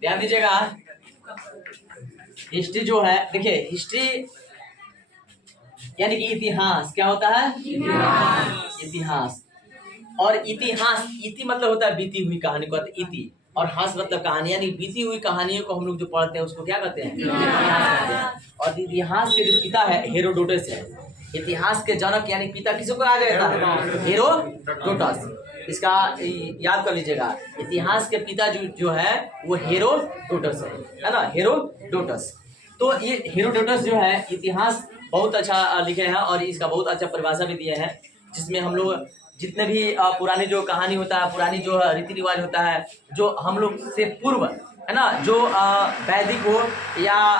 ध्यान दीजिएगा, हिस्ट्री जो है, देखिए हिस्ट्री यानी कि इतिहास क्या होता है? इतिहास। और इतिहास, इति मतलब होता है बीती हुई कहानी को, इति, और हास मतलब कहानी, यानी बीती हुई कहानियों को हम लोग जो पढ़ते हैं उसको क्या कहते हैं? इतिहास कहते हैं। और इतिहास के जो पिता है हेरोडोटस है। इतिहास के जनक यानी पिता किसी को कहा जाता है? हेरोडोटस। इसका याद कर लीजिएगा, इतिहास के पिता जो है वो हेरोडोटस है ना, हेरोडोटस। तो ये हेरोडोटस जो है इतिहास बहुत अच्छा लिखे हैं और इसका बहुत अच्छा परिभाषा भी दिए हैं, जिसमें हम लोग जितने भी पुरानी जो कहानी होता है, पुरानी जो रीति रिवाज होता है, जो हम लोग से पूर्व है ना, जो वैदिक हो या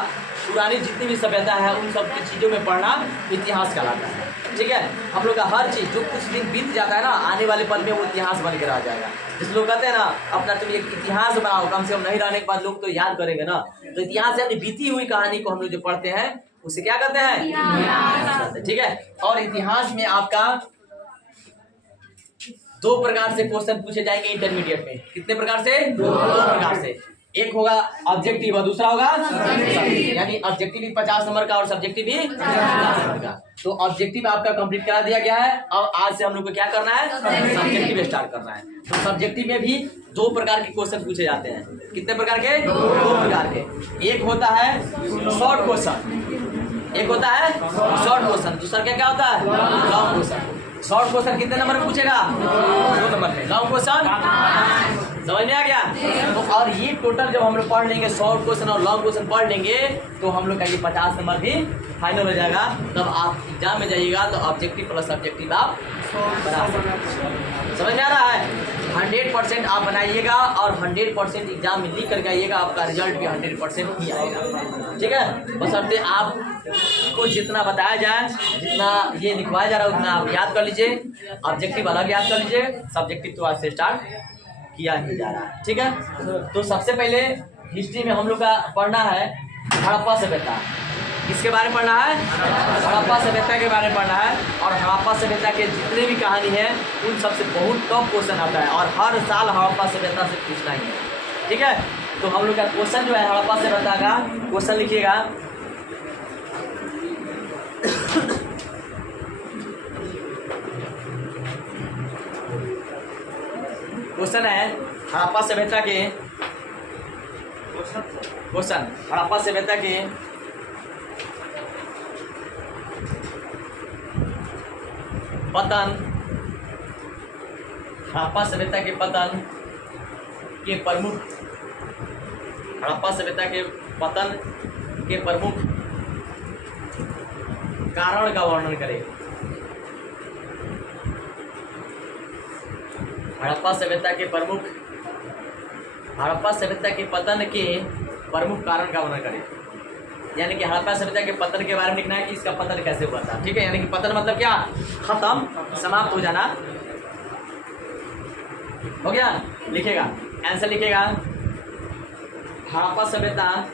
पुरानी जितनी भी सभ्यता है, उन सब की चीज़ों में पढ़ना इतिहास कहलाता है। ठीक है, हम लोग का हर चीज़ जो कुछ दिन बीत जाता है ना, आने वाले पल में वो इतिहास बन के रह जाएगा। जिस लोग कहते हैं ना अपना तुम एक इतिहास बनाओ, कम से कम नहीं रहने के बाद लोग तो याद करेंगे ना। तो इतिहास यानी बीती हुई कहानी को हम लोग जो पढ़ते हैं उसे क्या कहते हैं? ठीक है। और इतिहास में आपका 2 प्रकार से क्वेश्चन पूछे जाएंगे इंटरमीडिएट में। कितने प्रकार से? 2 प्रकार से। एक होगा ऑब्जेक्टिव और दूसरा होगा यानी ऑब्जेक्टिव भी 50 नंबर का और सब्जेक्टिव भी 50 नंबर का। तो ऑब्जेक्टिव आपका कंप्लीट करा दिया गया है और आज से हम लोग को क्या करना है? सब्जेक्टिव स्टार्ट करना है। तो सब्जेक्टिव में भी 2 प्रकार के क्वेश्चन पूछे जाते हैं। कितने प्रकार के? 2 प्रकार के। एक होता है शॉर्ट क्वेश्चन, एक होता है शॉर्ट क्वेश्चन, दूसरा क्या होता है? Long question. शॉर्ट क्वेश्चन कितने नंबर में पूछेगा? 2 नंबर में। लॉन्ग क्वेश्चन समझ में आ गया? तो और ये टोटल जब हम लोग पढ़ लेंगे, शॉर्ट क्वेश्चन और लॉन्ग क्वेश्चन पढ़ लेंगे, तो हम लोग का ये 50 नंबर भी फाइनल हो जाएगा। तब आप एग्जाम में जाइएगा तो ऑब्जेक्टिव प्लस सब्जेक्टिव आप बना सकते। समझ में आ रहा है? 100% आप बनाइएगा और 100% एग्जाम में लिख करके आइएगा, आपका रिजल्ट भी 100% ही आएगा। ठीक है, बशर्ते आपको जितना बताया जाए, जितना ये लिखवाया जा रहा है उतना आप याद कर लीजिए। ऑब्जेक्टिव अलग याद कर लीजिए, सब्जेक्टिव तो आज से स्टार्ट किया ही जा रहा है। ठीक है, तो सबसे पहले हिस्ट्री में हम लोग का पढ़ना है हड़प्पा सभ्यता। किसके बारे में पढ़ना है? हड़प्पा सभ्यता के बारे में पढ़ना है। और हड़प्पा सभ्यता के जितने भी कहानी है उन सबसे बहुत टॉप क्वेश्चन आता है और हर साल हड़प्पा सभ्यता से पूछना ही है। ठीक है, तो हम लोग का क्वेश्चन जो है हड़प्पा सभ्यता का क्वेश्चन लिखिएगा। क्वेश्चन है हड़प्पा सभ्यता के क्वेश्चन, हड़प्पा सभ्यता के पतन, हड़प्पा सभ्यता के पतन के प्रमुख, हड़प्पा सभ्यता के पतन के प्रमुख कारण का वर्णन करें। हड़प्पा सभ्यता के प्रमुख, हड़प्पा सभ्यता के पतन के प्रमुख कारण का वर्णन करें। यानी कि हड़प्पा सभ्यता के पतन के बारे में लिखना है कि इसका पतन कैसे हुआ था। ठीक है, यानी कि पतन मतलब क्या? खत्म, समाप्त हो जाना। हो गया? लिखेगा, आंसर लिखेगा हड़प्पा सभ्यता,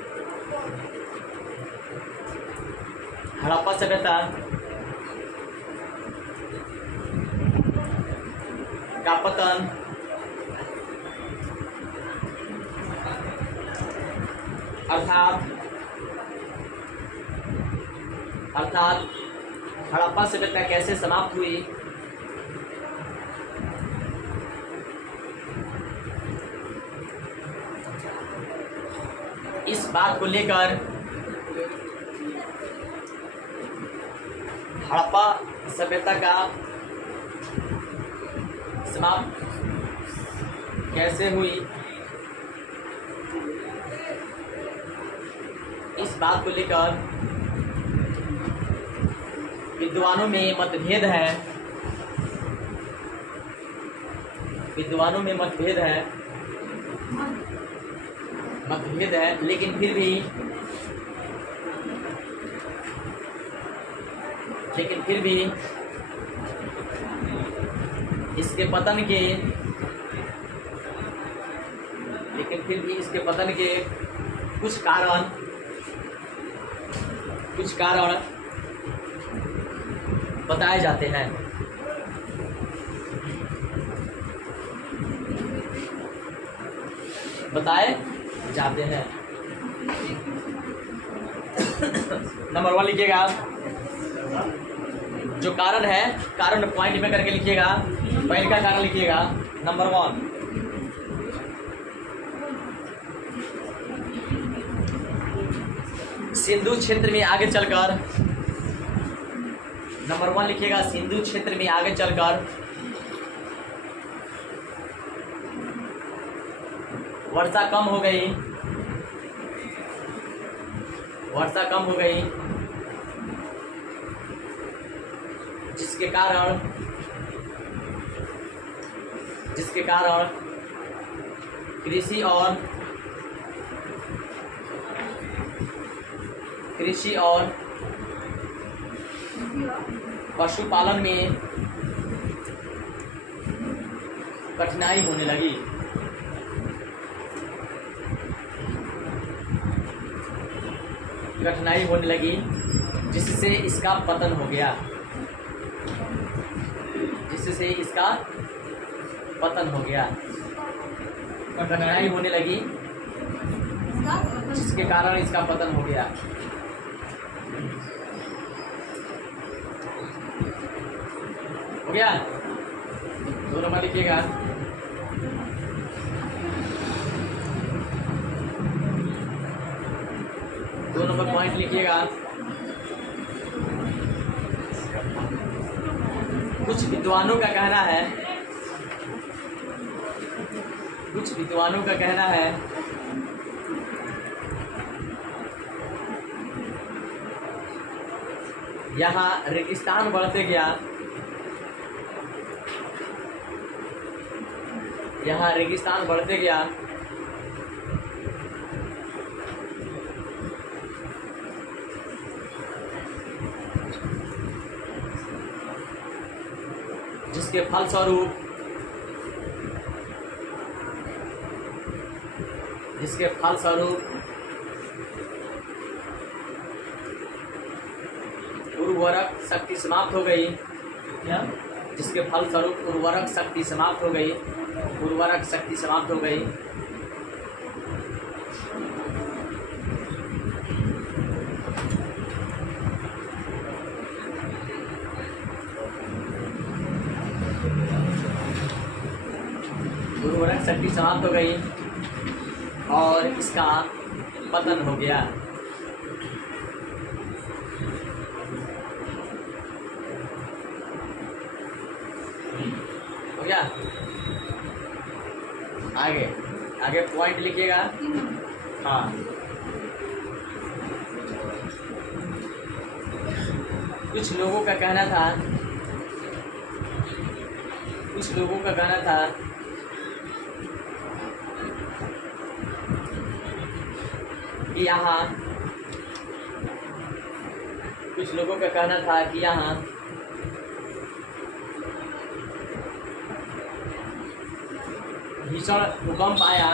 हड़प्पा सभ्यता का पतन अर्थात हड़प्पा सभ्यता कैसे समाप्त हुई, इस बात को लेकर हड़प्पा सभ्यता का समाप्त कैसे हुई, इस बात को लेकर विद्वानों में मतभेद है, विद्वानों में मतभेद है, लेकिन फिर भी इसके पतन के कुछ कारण बताए जाते हैं। बताए जाते हैं। नंबर 1 लिखिएगा, जो कारण है, कारण पॉइंट में करके लिखिएगा। पहले का कारण लिखिएगा, नंबर 1, सिंधु क्षेत्र में आगे चलकर, नंबर 1 लिखिएगा, सिंधु क्षेत्र में आगे चलकर वर्षा कम हो गई, वर्षा कम हो गई, जिसके कारण कृषि और पशुपालन में कठिनाई होने लगी। जिससे इसका पतन हो गया, कठिनाई होने लगी, जिसके कारण इसका पतन हो गया। हो गया? 2 नंबर लिखिएगा, दो नंबर पॉइंट लिखिएगा। कुछ विद्वानों का कहना है यहाँ रेगिस्तान बढ़ते गया, जिसके फलस्वरूप उर्वरक शक्ति समाप्त हो गई, उर्वरक शक्ति समाप्त हो गई। उर्वरक शक्ति समाप्त हो गई और इसका पतन हो गया। हो गया? आगे पॉइंट लिखिएगा। हाँ, कुछ लोगों का कहना था कि यहाँ भीषण भूकंप आया।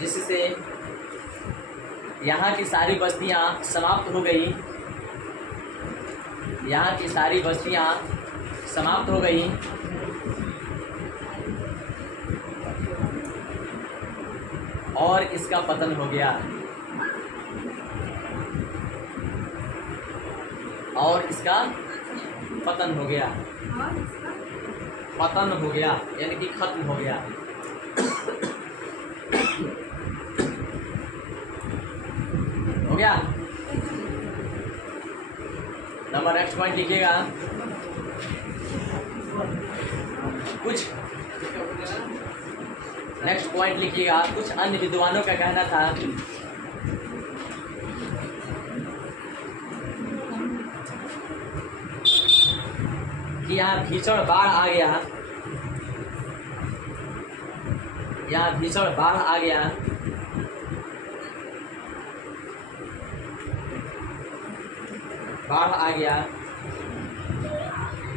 जिससे यहाँ की सारी बस्तियाँ समाप्त हो गई। और इसका पतन हो गया। यानी कि खत्म हो गया। हो गया? नंबर नेक्स्ट पॉइंट लिखिएगा। कुछ अन्य विद्वानों का कहना था कि यहाँ भीषण बाढ़ आ गया।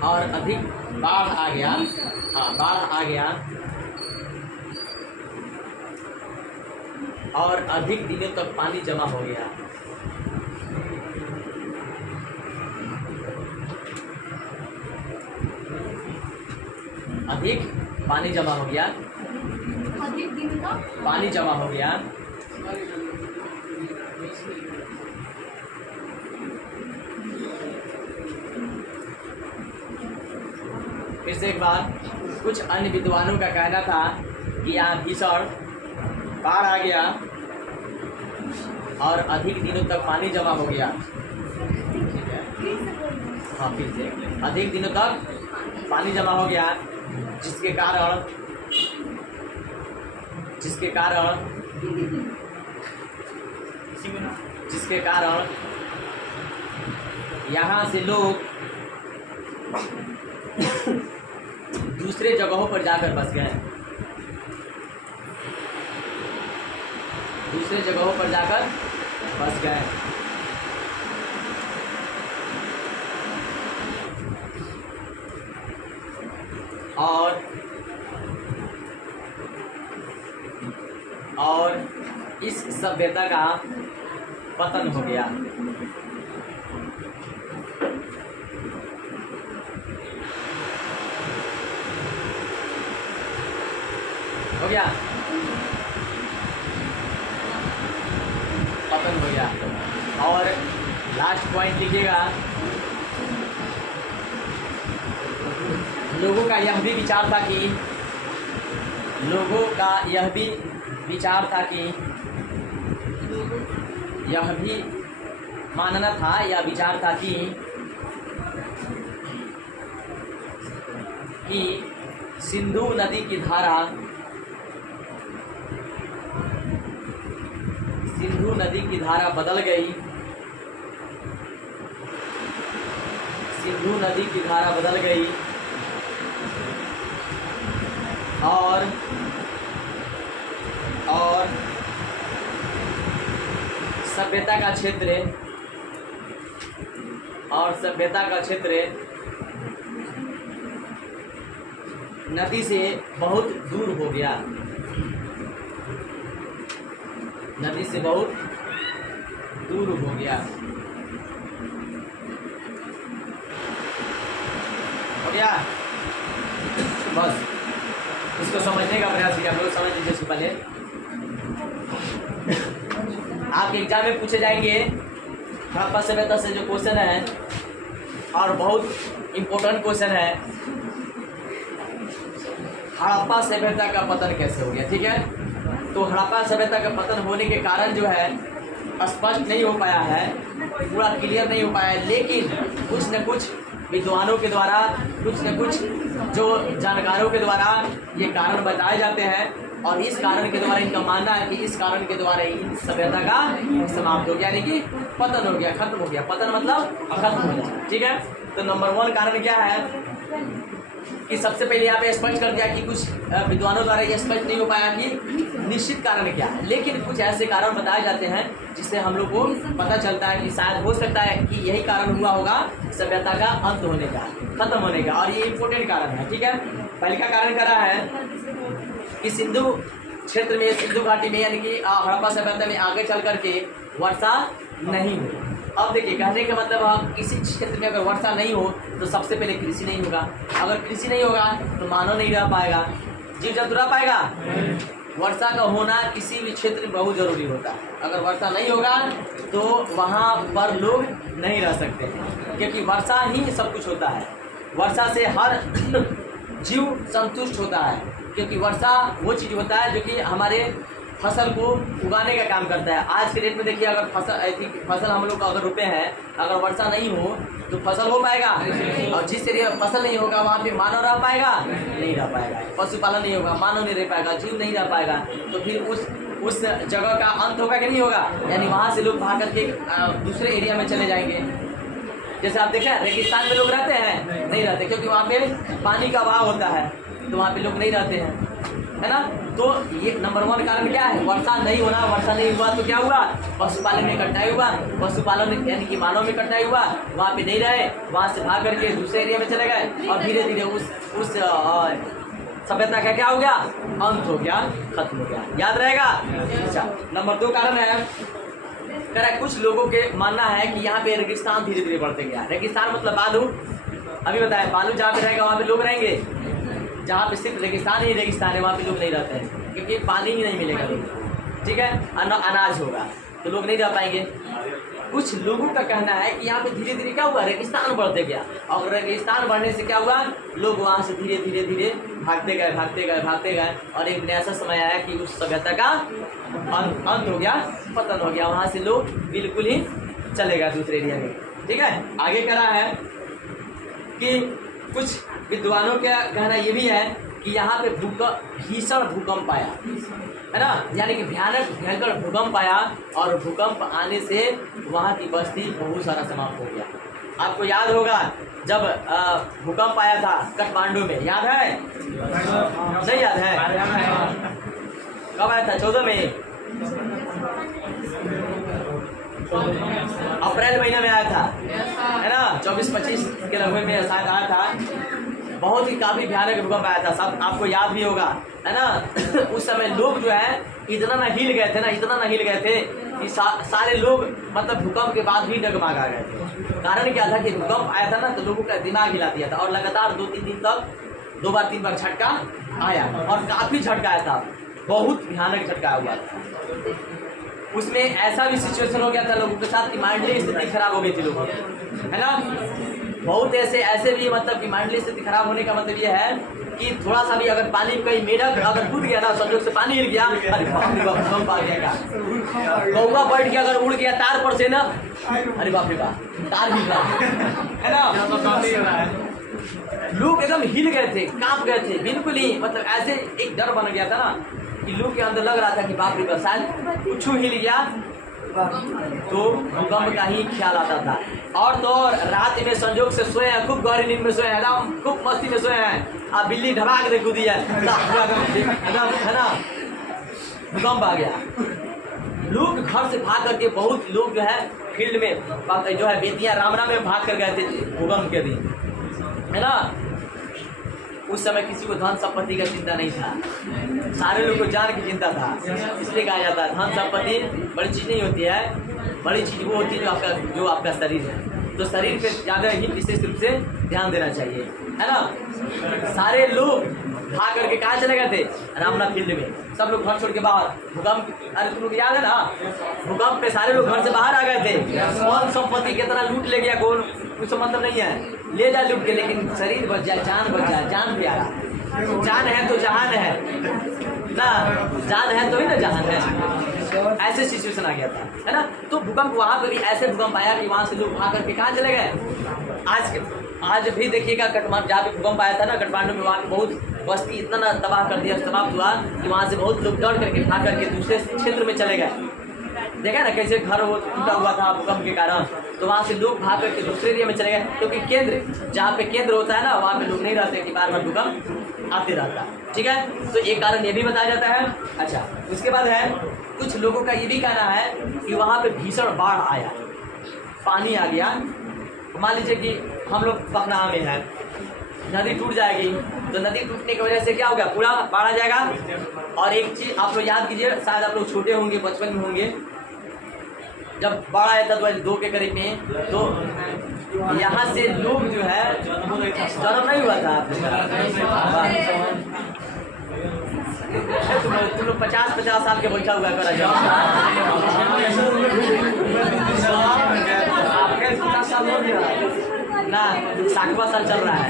और अधिक बाढ़ आ गया। और अधिक दिनों तक पानी जमा हो गया। अधिक पानी जमा हो गया, अधिक दिन का पानी जमा हो गया, फिर से एक बार, कुछ अन्य विद्वानों का कहना था कि यहाँ भीषण बाढ़ आ गया और अधिक दिनों तक पानी जमा हो गया। ठीक है, हाँ फिर से, अधिक दिनों तक पानी जमा हो गया जिसके कारण यहाँ से लोग दूसरे जगहों पर जाकर बस गए, दूसरे जगहों पर जाकर बस गए। और इस सभ्यता का पतन हो गया। हो गया, पतन हो गया। और लास्ट पॉइंट लिखिएगा, लोगों का यह भी विचार था कि यह भी मानना था या विचार था कि सिंधु नदी की धारा बदल गई, सिंधु नदी की धारा बदल गई और सभ्यता का क्षेत्र नदी से बहुत दूर हो गया, नदी से बहुत दूर हो गया। हो गया, बस इसको समझने का प्रयास किया, आप लोग समझ लीजिए। इसको पहले आपके एग्जाम में पूछे जाएंगे हड़प्पा सभ्यता से जो क्वेश्चन है, और बहुत इम्पोर्टेंट क्वेश्चन है, हड़प्पा सभ्यता का पतन कैसे हो गया। ठीक है, तो हड़प्पा सभ्यता का पतन होने के कारण जो है स्पष्ट नहीं हो पाया है, पूरा क्लियर नहीं हो पाया है, लेकिन कुछ न कुछ विद्वानों के द्वारा, कुछ न कुछ जो जानकारों के द्वारा ये कारण बताए जाते हैं, और इस कारण के द्वारा इनका मानना है कि इस कारण के द्वारा इन सभ्यता का समाप्त हो गया, यानी कि पतन हो गया, खत्म हो गया। पतन मतलब खत्म हो जाए। ठीक है, तो नंबर 1 कारण क्या है कि सबसे पहले यहाँ पे स्पष्ट कर दिया कि कुछ विद्वानों द्वारा ये स्पष्ट नहीं हो पाया कि निश्चित कारण क्या है, लेकिन कुछ ऐसे कारण बताए जाते हैं जिससे हम लोग को पता चलता है कि शायद हो सकता है कि यही कारण हुआ होगा सभ्यता का अंत होने का, खत्म होने का, और ये इम्पोर्टेंट कारण है। ठीक है, पहले का कारण करा है कि सिंधु क्षेत्र में, सिंधु घाटी में, यानी कि हड़प्पा सभ्यता में आगे चल करके वर्षा नहीं हुई। अब देखिए, कहने का मतलब किसी क्षेत्र में अगर वर्षा नहीं हो तो सबसे पहले कृषि नहीं होगा, अगर कृषि नहीं होगा तो मानव नहीं रह पाएगा, जीव जंतु रह पाएगा। वर्षा का होना किसी भी क्षेत्र में बहुत जरूरी होता है, अगर वर्षा नहीं होगा तो वहाँ पर लोग नहीं रह सकते, क्योंकि वर्षा ही सब कुछ होता है। वर्षा से हर जीव संतुष्ट होता है, क्योंकि वर्षा वो चीज़ होता है जो कि हमारे फसल को उगाने का काम करता है। आज के डेट में देखिए, अगर फसल हम लोग अगर रुपए हैं, अगर वर्षा नहीं हो तो फसल हो पाएगा, और जिस एरिया में फसल नहीं होगा वहाँ पे मानव रह पाएगा, नहीं रह पाएगा। पशुपालन नहीं होगा, मानव नहीं रह पाएगा, जीव नहीं रह पाएगा, तो फिर उस जगह का अंत होगा कि नहीं होगा, यानी वहाँ से लोग भाग करके दूसरे एरिया में चले जाएंगे। जैसे आप देखा, रेगिस्तान में लोग रहते हैं, नहीं रहते, क्योंकि वहाँ पे पानी का अभाव होता है, तो वहाँ पे लोग नहीं रहते हैं, है ना। तो ये नंबर 1 कारण क्या है, वर्षा नहीं होना। वर्षा नहीं हुआ तो क्या हुआ, पशुपालन में कटाई हुआ, पशुपालन यानी कि मानव में कटाई हुआ, वहाँ पे नहीं रहे, वहाँ से भाग करके दूसरे एरिया में चले गए, और धीरे धीरे उस सभ्यता का क्या हो गया, अंत हो गया, खत्म हो गया। याद रहेगा। अच्छा, नंबर 2 कारण है, कह रहा है कुछ लोगों के मानना है कि यहाँ पे रेगिस्तान धीरे धीरे बढ़ते गया। रेगिस्तान मतलब बालू, अभी बताया बालू जहाँ पे रहेगा वहाँ पे लोग रहेंगे, जहाँ पे सिर्फ रेगिस्तान ही रेगिस्तान है वहाँ पे लोग नहीं रहते हैं, क्योंकि पानी ही नहीं मिलेगा लोग, ठीक है, अनाज होगा तो लोग नहीं रह पाएंगे। कुछ लोगों का कहना है कि यहाँ पे धीरे धीरे क्या हुआ, रेगिस्तान बढ़ते गया, और रेगिस्तान बढ़ने से क्या हुआ, लोग वहाँ से धीरे धीरे धीरे भागते गए भागते गए भागते गए, और एक दिन ऐसा समय आया कि उस सभ्यता का अंत हो गया, पतन हो गया, वहाँ से लोग बिल्कुल ही चले गए दूसरे एरिया में। ठीक है, आगे कह रहा है कि कुछ विद्वानों का कहना ये भी है कि यहाँ पे भीषण भूकंप आया, है ना, यानी कि भयंकर भूकंप आया, और भूकंप आने से वहाँ की बस्ती बहुत सारा समाप्त हो गया। आपको याद होगा जब भूकंप आया था काठमांडू में, याद है? नहीं याद है? कब आया था? 14 में, अप्रैल महीने में आया था, है ना, 24-25 के लगभग में शायद आया था। बहुत ही काफी भयानक भूकंप आया था, सब आपको याद भी होगा, है ना। उस समय लोग जो है इतना न हिल गए थे ना, इतना न हिल गए थे कि सारे लोग मतलब भूकंप के बाद भी डगमगा गए थे। कारण क्या था कि भूकंप आया था ना तो लोगों का दिमाग हिला दिया था, और लगातार 2-3 दिन तक 2 बार 3 बार झटका आया, और काफी झटका आया था, बहुत भयानक झटका हुआ था। उसमें ऐसा भी सिचुएशन हो गया था लोगों के साथ कि माइंडली स्थिति खराब हो गई थी लोगों की, है ना। बहुत ऐसे भी मतलब कि माइंडली स्थिति खराब होने का मतलब ये है कि थोड़ा सा भी अगर पानी में कहीं मेढक अगर कूद गया ना, संजोग से पानी हिल गया, अरे बाप रे बाप, भूकंप आ गया। कौवा बैठ के अगर उड़ गया तार पर से ना, अरे बाप रे बाप, तार हिल रहा है ना। लोग एकदम हिल गए थे, कांप गए थे, बिल्कुल ही मतलब ऐसे एक डर बन गया था ना कि लोग के अंदर लग रहा था कि बाप रे बाप, शायद कुछ हिल गया तो भूकंप का ही ख्याल आता था। और तो और रात में संजोग से सोए हैं, खूब गहरी नींद में सोए हैं, एकदम खूब मस्ती में सोए हैं, अब बिल्ली ढबाक दे कूदी है, एकदम, है ना, भूकंप आ गया। लोग घर से भाग करके, बहुत लोग जो है फील्ड में जो है बेतिया रामना में भाग कर गए थे भूकंप के दिन, है ना। उस समय किसी को धन संपत्ति का चिंता नहीं था, सारे लोग को जान की चिंता था। इसलिए कहा जाता है धन संपत्ति बड़ी चीज़ नहीं होती है, बड़ी चीज़ वो होती है जो आपका शरीर है। तो शरीर पे ज़्यादा ही विशेष रूप से ध्यान देना चाहिए, है ना। सारे लोग भाग करके कहाँ चले गए थे, रामनाथ फील्ड में, सब लोग घर छोड़ के बाहर। भूकंप, अरे तुम लोग याद है ना, भूकंप पे सारे लोग घर से बाहर आ गए थे। धन संपत्ति कितना लूट ले गया कौन, कुछ मतलब नहीं है, ले जा लूट के, लेकिन शरीर बच जाए, जान बच जाए, जान प्यारा, जान है तो जहान है ना, जान है तो ही ना जहान है। ऐसे सिचुएशन आ गया था, है ना। तो भूकंप वहाँ पे भी ऐसे भूकंप आया कि वहाँ से लोग भाग करके कहाँ चले गए। आज भी देखिएगा काठमांडू, जहाँ पे भूकंप आया था ना काठमांडू में, वहाँ बहुत बस्ती इतना ना तबाह कर दिया, समाप्त हुआ कि वहाँ से बहुत लोग डर करके भाग करके दूसरे क्षेत्र में चले गए। देखा ना कैसे घर वो टूटा हुआ था भूकंप के कारण, तो वहाँ से लोग भाग करके दूसरे एरिया में चले गए, क्योंकि केंद्र, जहाँ पे केंद्र होता है ना, वहाँ पे लोग नहीं रहते कि बार बार भूकंप आते रहता। ठीक है, तो एक कारण ये भी बताया जाता है। अच्छा, उसके बाद है कुछ लोगों का ये भी कहना है कि वहाँ पे भीषण बाढ़ आया, पानी आ गया। मान लीजिए कि हम लोग पखना में है, नदी टूट जाएगी, तो नदी टूटने की वजह से क्या होगा, पूरा बाढ़ आ जाएगा। और एक चीज़ आप लोग याद कीजिए, शायद आप लोग छोटे होंगे, बचपन में होंगे, जब बाढ़ आया था 2002 के करीब में, तो यहाँ से लोग जो है जन्म नहीं हुआ था। तुम लोग 50 साल के बैठा हुआ कर ना, 60वां साल चल रहा है,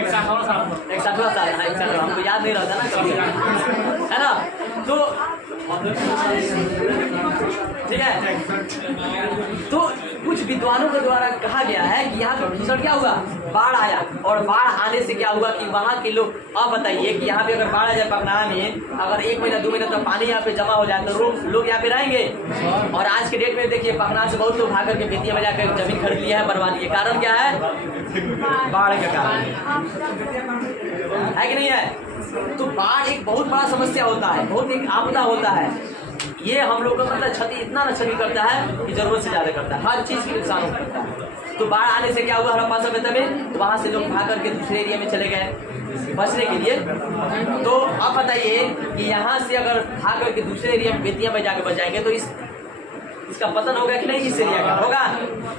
61वां साल, हमको याद नहीं रहता ना कभी, है ना। तो ठीक है, तो कुछ विद्वानों के द्वारा कहा गया है कि यहाँ पे भीषण क्या हुआ, बाढ़ आया। और बाढ़ आने से क्या हुआ कि वहाँ के लोग, अब बताइए कि यहाँ पे अगर बाढ़ आ जाए पखना में, अगर 1 महीना 2 महीना तक पानी यहाँ पे जमा हो जाए तो लोग यहाँ पे रहेंगे। और आज के डेट में देखिए पखना से बहुत लोग भाग करके बेतिया में जाकर जमीन खरीद लिया है, बर्बाद किया। कारण क्या है, बाढ़ का कारण है कि नहीं है। तो बाढ़ एक बहुत बड़ा समस्या होता है, बहुत एक आपदा होता है। ये हम लोग का मतलब क्षति, इतना न क्षति करता है कि जरूरत से ज़्यादा करता है, हर चीज़ की नुकसान हो सकता है। तो बाढ़ आने से क्या हुआ हड़प्पा सभ्यता में, तो वहाँ से लोग भाग करके दूसरे एरिया में चले गए। बचने के लिए। तो अब बताइए कि यहाँ से अगर भाग करके दूसरे एरिया में बेतिया में जाके बच जाएंगे तो इसका पतन होगा कि नहीं, इस एरिया का होगा।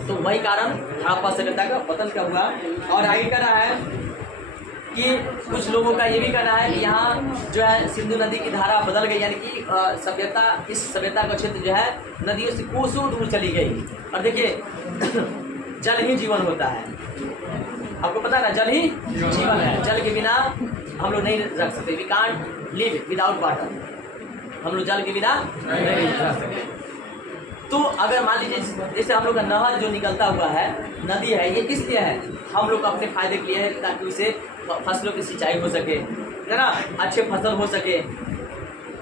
तो वही कारण हड़प्पा सभ्यता का पतन का हुआ। और आगे कह रहा है कि कुछ लोगों का ये भी कहना है कि यहाँ जो है सिंधु नदी की धारा बदल गई, यानी कि सभ्यता, इस सभ्यता का क्षेत्र जो है नदियों से कोसों दूर चली गई। और देखिए जल ही जीवन होता है, आपको पता है ना, जल ही जीवन है। जल के बिना हम लोग नहीं रख सकते, we can't live without water, हम लोग जल के बिना नहीं रह सकते। तो अगर मान लीजिए जैसे हम लोग का नहर जो निकलता हुआ है, नदी है, ये किस लिए है, हम लोग अपने फायदे के लिए है, ताकि उसे फसलों की सिंचाई हो सके, है ना, अच्छे फसल हो सके।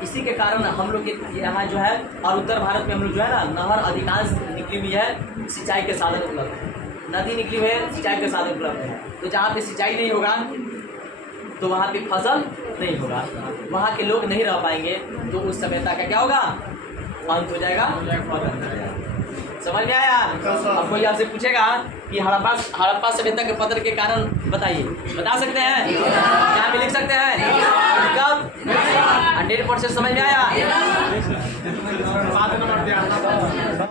इसी के कारण हम लोग के यहाँ जो है, और उत्तर भारत में हम लोग जो है ना, नहर अधिकांश निकली हुई है, सिंचाई के साधन उपलब्ध है, नदी निकली हुई है, सिंचाई के साधन उपलब्ध है। तो जहाँ पे सिंचाई नहीं होगा तो वहाँ पे फसल नहीं होगा, वहाँ के लोग नहीं रह पाएंगे, तो उस सभ्यता का क्या होगा, अंत हो जाएगा। समझ में आया? अब कोई आपसे पूछेगा कि हड़प्पा सभ्यता के पतन के कारण बताइए, बता सकते हैं, यहाँ पे लिख सकते हैं, 100% समझ में आया?